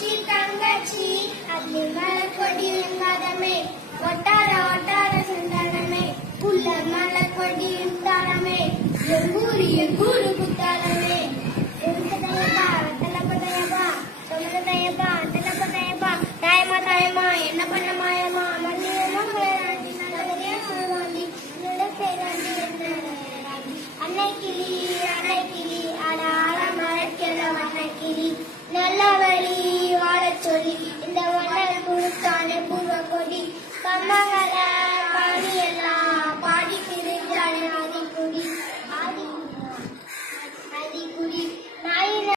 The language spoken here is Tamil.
பூச்சி தங்கச்சி அள்ளி மலர் கொடி வெங்காதமே ஒட்டார ஒட்டார சந்தானமே புள்ள மலர் கொடி தானமே எங்கூரு எங்கூரு குத்தாலமே என்ன பண்ண மாயமா அன்னை கிளி அடாள மழைக்கெல்லாம் அன்னை கிளி நல்ல வழி வாழச் சொல்லி இந்த வண்ண கொடுத்தானே பூர்வ கொடி கம்மங்கள